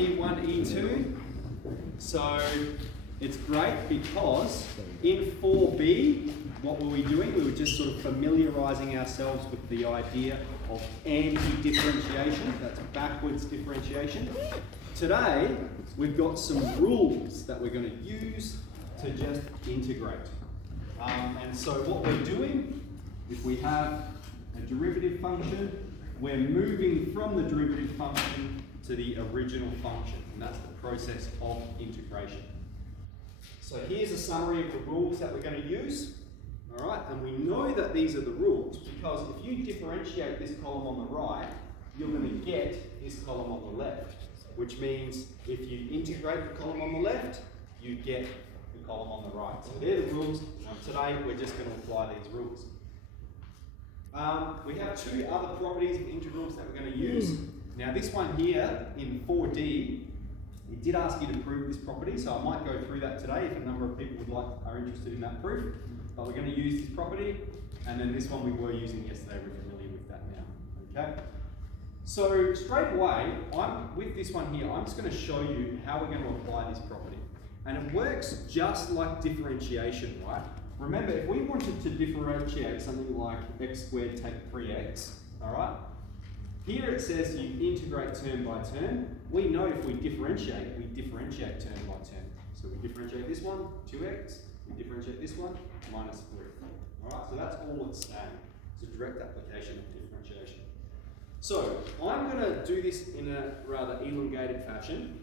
4E.1, E2. So it's great because in 4B, what were we doing? We were just sort of familiarising ourselves with the idea of anti-differentiation. That's backwards differentiation. Today, we've got some rules that we're going to use to just integrate. And so what we're doing, if we have a derivative function, we're moving from the derivative function to the original function, and that's the process of integration. So here's a summary of the rules that we're going to use. All right, and we know that these are the rules because if you differentiate this column on the right, you're going to get this column on the left, which means if you integrate the column on the left, you get the column on the right. So they're the rules, and today we're just going to apply these rules. We have two other properties of integrals that we're going to use. Now this one here in 4D, it did ask you to prove this property, so I might go through that today if a number of people are interested in that proof. But we're going to use this property, and then this one we were using yesterday, we're familiar with that now. Okay? So straight away, with this one here, I'm just going to show you how we're going to apply this property. And it works just like differentiation, right? Remember, if we wanted to differentiate something like x squared take 3x, all right? Here it says you integrate term by term. We know if we differentiate term by term. So we differentiate this one, 2x, we differentiate this one, minus 3. All right, so that's all it's saying. It's a direct application of differentiation. So I'm going to do this in a rather elongated fashion,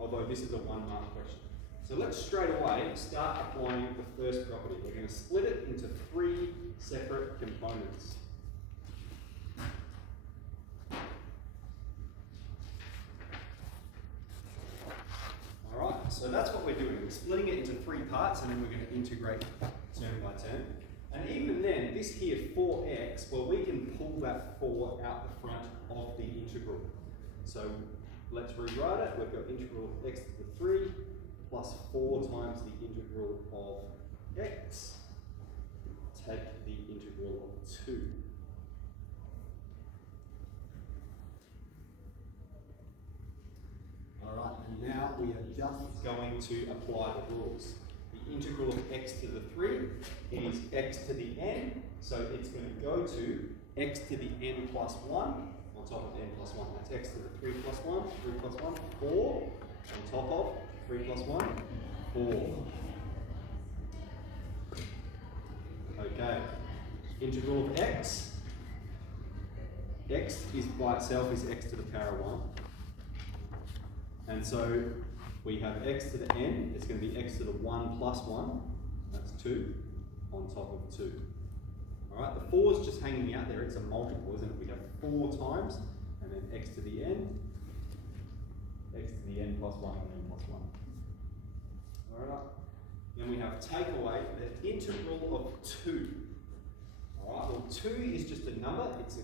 although this is a 1-mark question. So let's straight away start applying the first property. We're going to split it into 3 separate components. Alright, so that's what we're doing. We're splitting it into 3 parts and then we're going to integrate term by term. And even then, this here 4x, well we can pull that 4 out the front of the integral. So let's rewrite it. We've got integral of x to the 3 plus 4 times the integral of x, take the integral of 2. Alright, and now we are just going to apply the rules. The integral of x to the 3 is x to the n, so it's going to go to x to the n plus 1 on top of n plus 1. That's x to the 3 plus 1, 3 plus 1, 4 on top of 3 plus 1, 4. Okay, integral of x. X is by itself is x to the power of 1. And so we have x to the n, it's going to be x to the 1 plus 1, that's 2, on top of 2. Alright, the 4 is just hanging out there, it's a multiple, isn't it? We have 4 times, and then x to the n plus 1, and n plus 1. Alright, then we have take away the integral of 2. Alright, well 2 is just a number, it's a,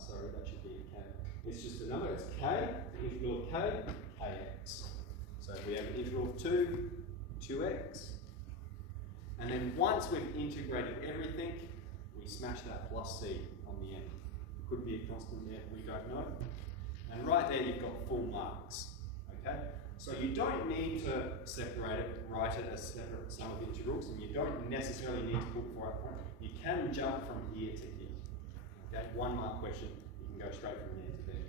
sorry, that should be a k. It's just a number, it's k, the integral of k, kx. So we have an integral of 2, 2x. And then once we've integrated everything, we smash that plus c on the end. It could be a constant there, we don't know. And right there you've got full marks. Okay? So you don't need to separate it, write it as separate sum of integrals, and you don't necessarily need to put 4 up front. You can jump from here to here. Okay? 1-mark question, you can go straight from there to there.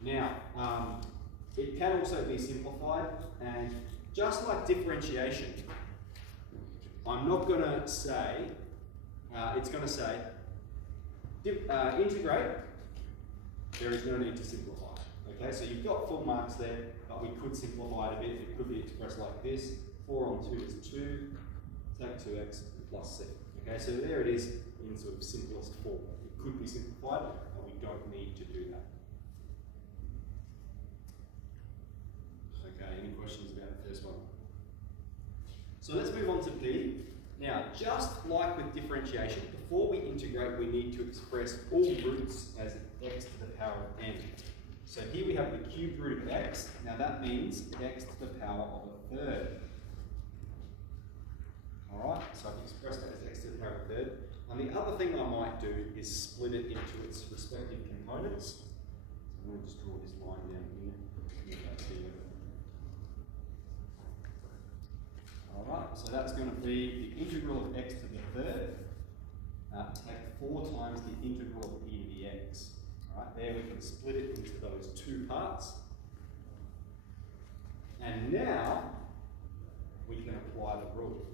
Now, it can also be simplified, and just like differentiation, I'm not going to say, it's going to say, integrate, there is no need to simplify. Okay, so you've got full marks there, but we could simplify it a bit. It could be expressed like this. 4 on 2 is 2, take 2x plus c. Okay, so there it is in sort of simplest form. It could be simplified, and we don't need to do that. Okay, any questions about the first one? So let's move on to B. Now, just like with differentiation, before we integrate, we need to express all roots as x to the power of n. So here we have the cubed root of x. Now that means x to the power of a third. Alright, so I can express that as x to the power of a third. And the other thing I might do is split it into its respective components. So I'm going to just draw this line down here. so that's going to be the integral of x to the third. Take 4 times the integral of e to the x. Alright, there we can split it into those two parts. And now we can apply the rule.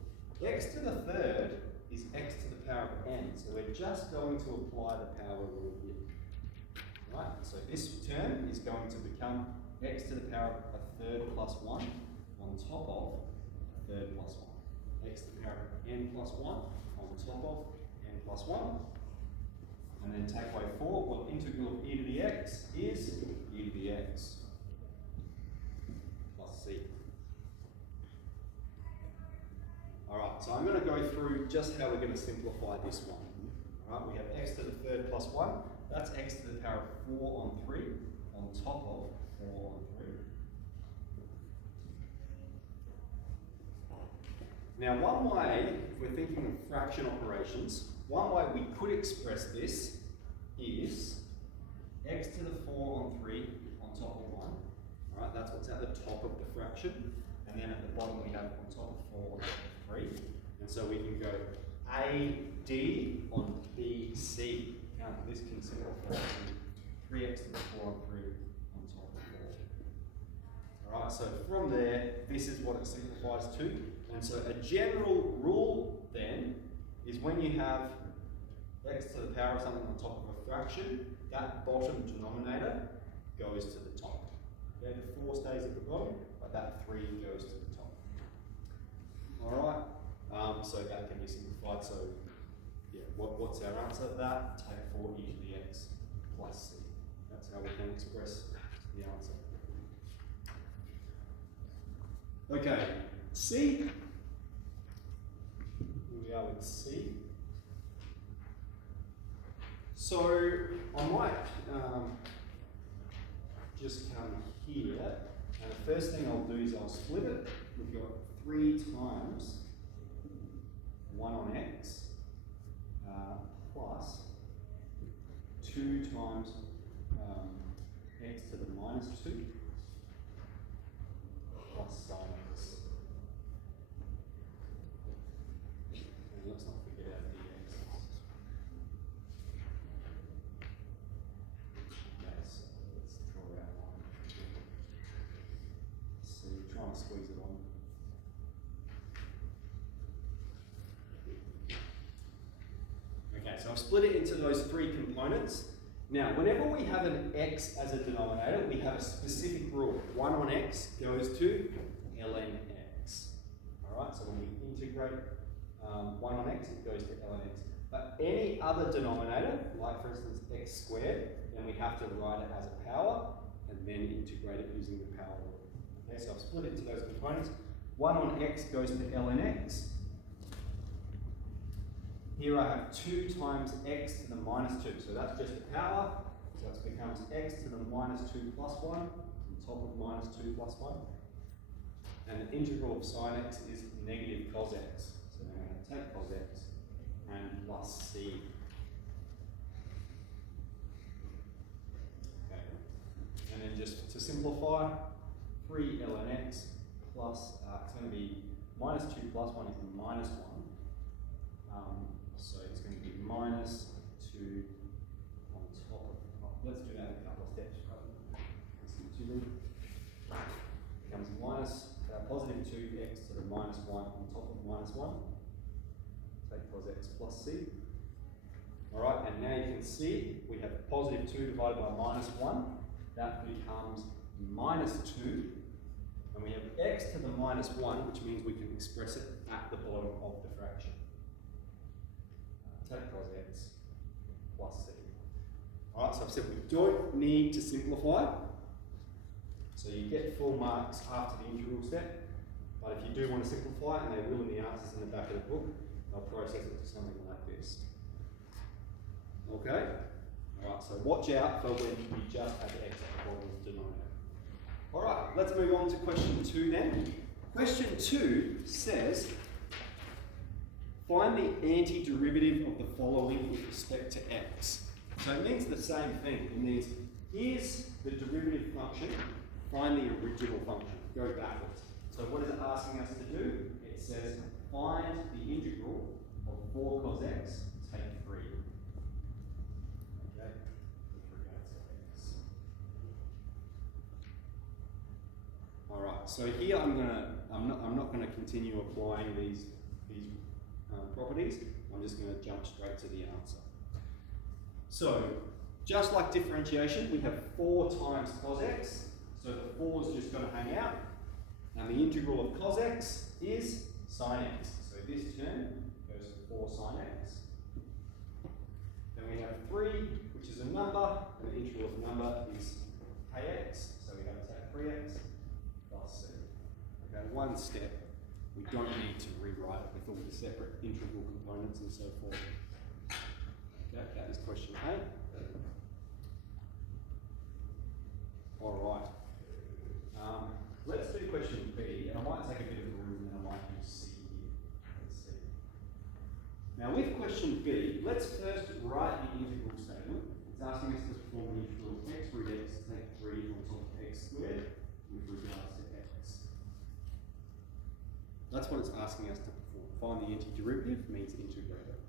X to the third is x to the power of n, so we're just going to apply the power rule here. Right, so this term is going to become x to the power of a third plus 1 on top of a third plus 1. X to the power of n plus 1 on top of n plus 1. And then take away 4, well, integral of e to the x is e to the x plus c. Alright, so I'm going to go through just how we're going to simplify this one. Alright, we have x to the third plus 1. That's x to the power of 4 on 3 on top of 4 on 3. Now, one way, if we're thinking of fraction operations, one way we could express this is x to the 4 on 3 on top of 1. Alright, that's what's at the top of the fraction. And then at the bottom we have on top of 4 on top of 3. And so we can go AD on BC. Now this can simplify to 3x to the 4 on 3 on top of 4. Alright, so from there, this is what it simplifies to. And so a general rule then is when you have x to the power of something on top of a fraction, that bottom denominator goes to the top. Okay, the 4 stays at the bottom, but that 3 goes to the top. Alright, so that can be simplified. So yeah, what's our answer? That take 4 e to the x plus c. That's how we can express the answer. Okay, c. Here we are with c. So I might just come here, and the first thing I'll do is I'll split it. We've got 3 times 1 on x plus 2 times x to the minus 2 plus sin x. And let's not forget our dx. Okay, so let's draw our line. So we're trying to squeeze it on. Okay, so I've split it into those 3 components. Now, whenever we have an x as a denominator, we have a specific rule. 1 on x goes to ln x. Alright, so when we integrate 1 on x, it goes to ln x. But any other denominator, like for instance x squared, then we have to write it as a power and then integrate it using the power rule. Okay, so I've split it into those components. 1 on x goes to ln x. Here I have 2 times x to the minus 2, so that's just a power, so it becomes x to the minus 2 plus 1, on top of minus 2 plus 1. And the integral of sin x is negative cos x, so then I'm going to take cos x and plus c. Okay, and then just to simplify, 3 ln x plus, it's going to be minus 2 plus 1 is minus 1. So it's going to be minus 2 on top of, let's do that in a couple of steps. Becomes minus, positive 2x to the minus 1 on top of minus 1. Take cos x plus c. Alright, and now you can see we have positive 2 divided by minus 1. That becomes minus 2. And we have x to the minus 1, which means we can express it at the bottom of the fraction. Take cos x plus c. Alright, so I've said we don't need to simplify. So you get full marks after the integral step. But if you do want to simplify it, and they will in the answers in the back of the book, they'll process it to something like this. Okay? Alright, so watch out for when you just have x at the bottom of the denominator. Alright, let's move on to question 2 then. Question 2 says, find the antiderivative of the following with respect to x. So it means the same thing. It means, here's the derivative function, find the original function, go backwards. So what is it asking us to do? It says, find the integral of 4 cos x, take 3. Okay, with regards to x. Alright, so here I'm not gonna continue applying these properties. I'm just gonna jump straight to the answer. So, just like differentiation, we have 4 times cos x, so the 4 is just going to hang out, and the integral of cos x is sin x. So this term goes to 4 sin x. Then we have 3, which is a number, and the integral of the number is kx, so we have to take 3x plus c. Okay, one step. We don't need to rewrite it with all the separate integral components and so forth. Okay, that is question A. Alright. Let's do question B, and I might take a bit of room and I might do C here. Let's see. Now with question B, let's first write the integral statement. It's asking us to perform the integral of x root x, take 3 on top of x squared with regards to x. That's what it's asking us to perform. Find the antiderivative means integrate it.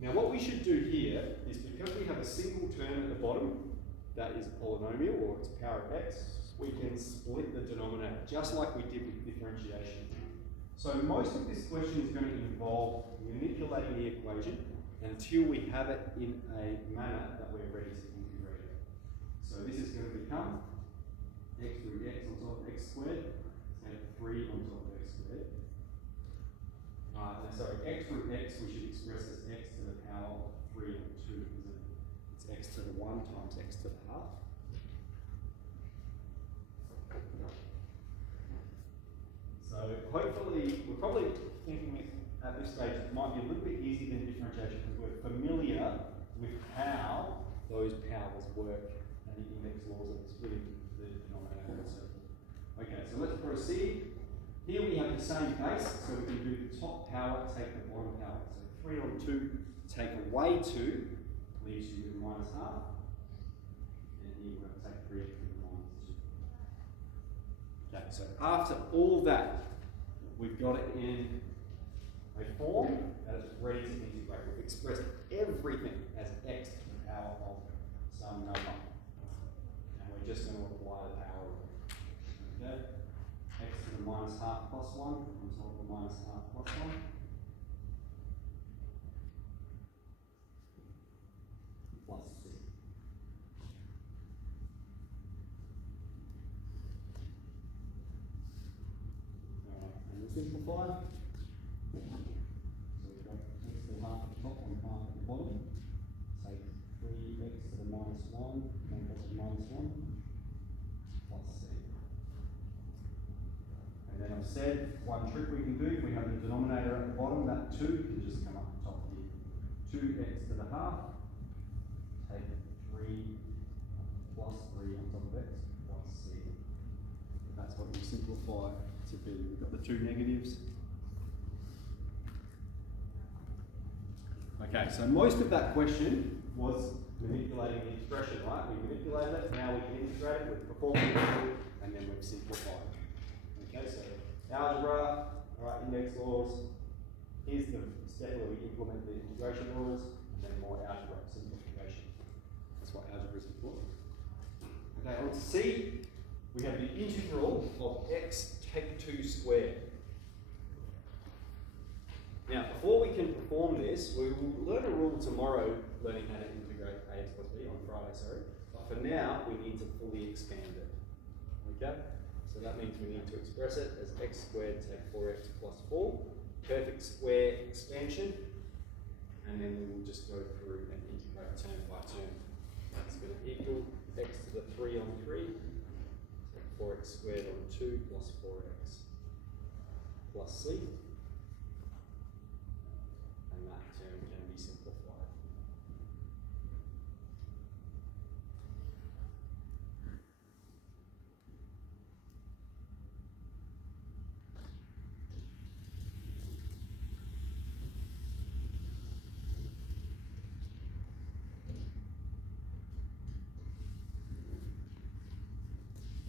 Now what we should do here is, because we have a single term at the bottom that is a polynomial, or its power of x, we can split the denominator, just like we did with differentiation. So most of this question is going to involve manipulating the equation until we have it in a manner that we're ready to integrate it. So this is going to become x root x on top of x squared, and 3 on top of x squared. Sorry, x root x we should express as x to the power of 3 and 2, isn't it? It's x to the 1 times x to the half. So hopefully, we're probably thinking at this stage it might be a little bit easier than differentiation because we're familiar with how those powers work and the index laws of splitting the denominator and so forth. Okay, so let's proceed. Here we have the same base, so we can do the top power, take the bottom power. So 3 on 2, take away 2, leaves you with minus half. And here we're going to take 3x to the minus 2. Okay, so after all that, we've got it in a form that is ready to integrate. We've expressed everything as x to the power of some number. And we're just going to apply the power rule. Okay? X to the minus half plus 1 on top of the minus half plus 1. Plus c. Alright, and we simplify. So we've got x to the half at the top and half at the bottom. Take 3x to the minus 1 on top of minus 1 plus c. And then I've said one trick we can do, if we have the denominator at the bottom, that 2 can just come up the top here. 2x to the half, take 3 plus 3 on top of x plus c. That's what we simplify to be. We've got the 2 negatives. Okay, so most of that question was manipulating the expression, right? We manipulated it, now we can integrate it with performance, and then we've simplified. Okay, so algebra, alright, index laws. Here's the step where we implement the integration rules, and then more algebra, simplification. That's what algebra is for. Okay, on C, we have the integral of x take 2 squared. Now, before we can perform this, we will learn a rule tomorrow, learning how to integrate ax plus b, on Friday, sorry. But for now, we need to fully expand it. Okay? So that means we need to express it as x squared take 4x plus 4, perfect square expansion, and then we will just go through and integrate term by term. That's going to equal x to the 3 on 3, take 4x squared on 2 plus 4x plus c, and that term can be simplified.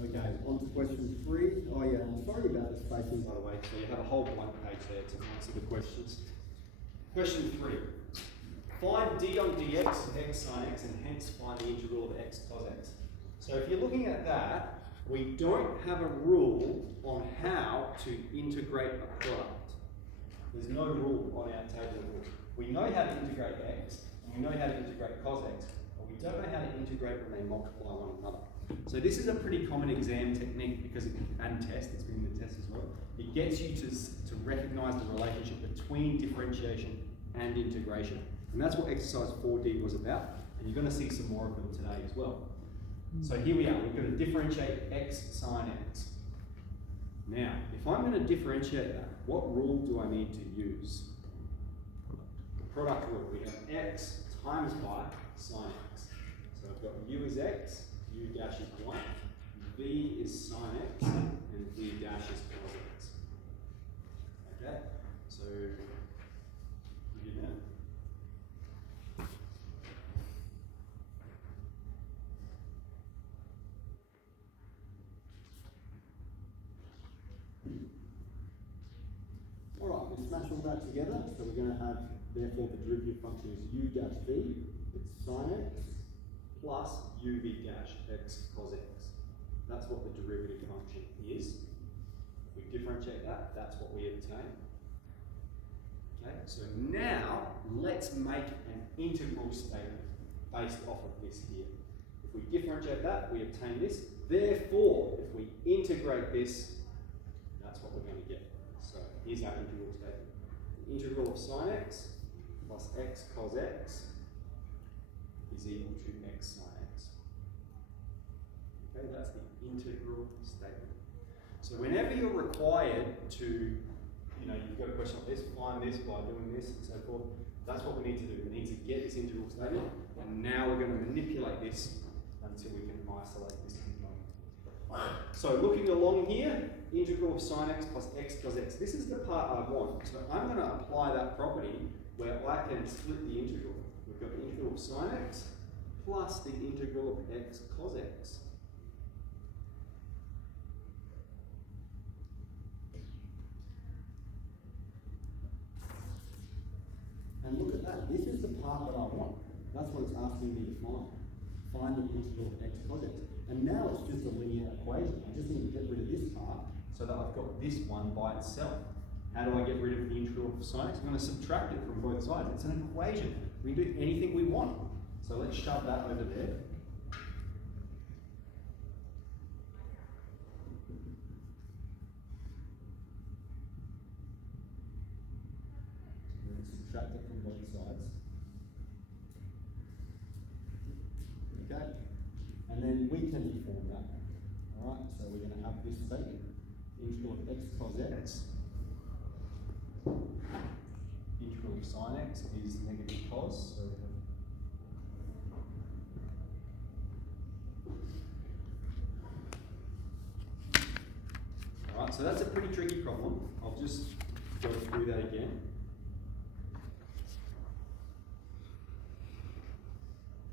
Okay, on to question 3. Oh yeah, I'm sorry about the spacing, By the way, so you have a whole blank page there to answer the questions. Question 3. Find d on dx of x sin x, and hence find the integral of x cos x. So if you're looking at that, we don't have a rule on how to integrate a product. There's no rule on our table of rules. We know how to integrate x, and we know how to integrate cos x, but we don't know how to integrate when they multiply one another. So this is a pretty common exam technique because and test, it's been in the test as well. It gets you to recognise the relationship between differentiation and integration. And that's what exercise 4D was about. And you're going to see some more of them today as well. So here we are, we're going to differentiate x sin x. Now, if I'm going to differentiate that, what rule do I need to use? The product rule. We have x times by sin x. So I've got u is x, u dash is 1, v is sin x, and v dash is cos x. Okay? So, give you that. Alright, we smash all that together. So we're going to have, therefore, the derivative function is u dash v, it's sin x, plus uv dash x cos x. That's what the derivative function is. If we differentiate that, that's what we obtain. Okay, so now let's make an integral statement based off of this here. If we differentiate that, we obtain this. Therefore, if we integrate this, that's what we're going to get. So here's our integral statement. The integral of sin x plus x cos x is equal to x sin x. Okay, that's the integral statement. So whenever you're required to, you've got a question like this, find this by doing this and so forth, that's what we need to do. We need to get this integral statement, and now we're going to manipulate this until we can isolate this component. So looking along here, integral of sin x plus x cos x. This is the part I want. So I'm going to apply that property where I can split the integral. We've got the integral of sin x plus the integral of x cos x. And look at that, this is the part that I want. That's what it's asking me to find. Find the integral of x cos x. And now it's just a linear equation. I just need to get rid of this part so that I've got this one by itself. How do I get rid of the integral of sin x? I'm going to subtract it from both sides. It's an equation. We can do anything we want. So let's shove that over there. Subtract it from both sides. Okay, and then we can deform that. Alright, so we're going to have this statement. Integral of x cos x. Integral of sin x is negative cos. So we have Alright, so that's a pretty tricky problem. I'll just go through that again.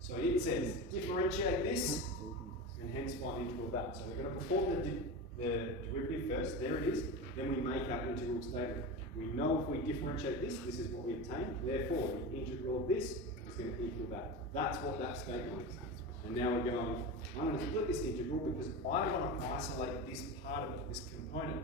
So it says, differentiate this, and hence find the integral of that. So we're going to perform the derivative first, there it is, then we make our integral statement. We know if we differentiate this, this is what we obtain, therefore the integral of this is going to equal that. That's what that statement is. And now we're going, I'm going to split this integral because I want to isolate this part of it, this component.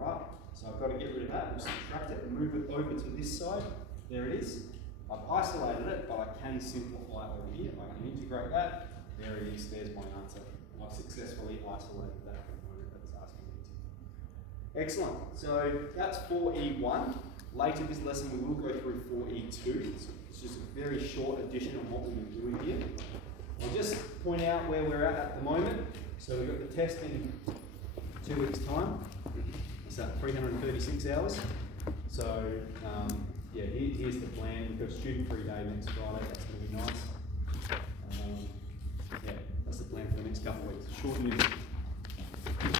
Alright, so I've got to get rid of that, and subtract it, and move it over to this side, there it is. I've isolated it, but I can simplify it over here. I can integrate that. There it is, there's my answer. I've successfully isolated that component that it's asking me to. Excellent. So that's 4E1. Later this lesson we will go through 4E2. It's just a very short addition on what we've been doing here. I'll just point out where we're at the moment. So we've got the test in 2 weeks' time. It's at 336 hours. So yeah, here's the plan. We've got a student-free day next Friday. That's going to be nice. Yeah, that's the plan for the next couple of weeks. Short and easy.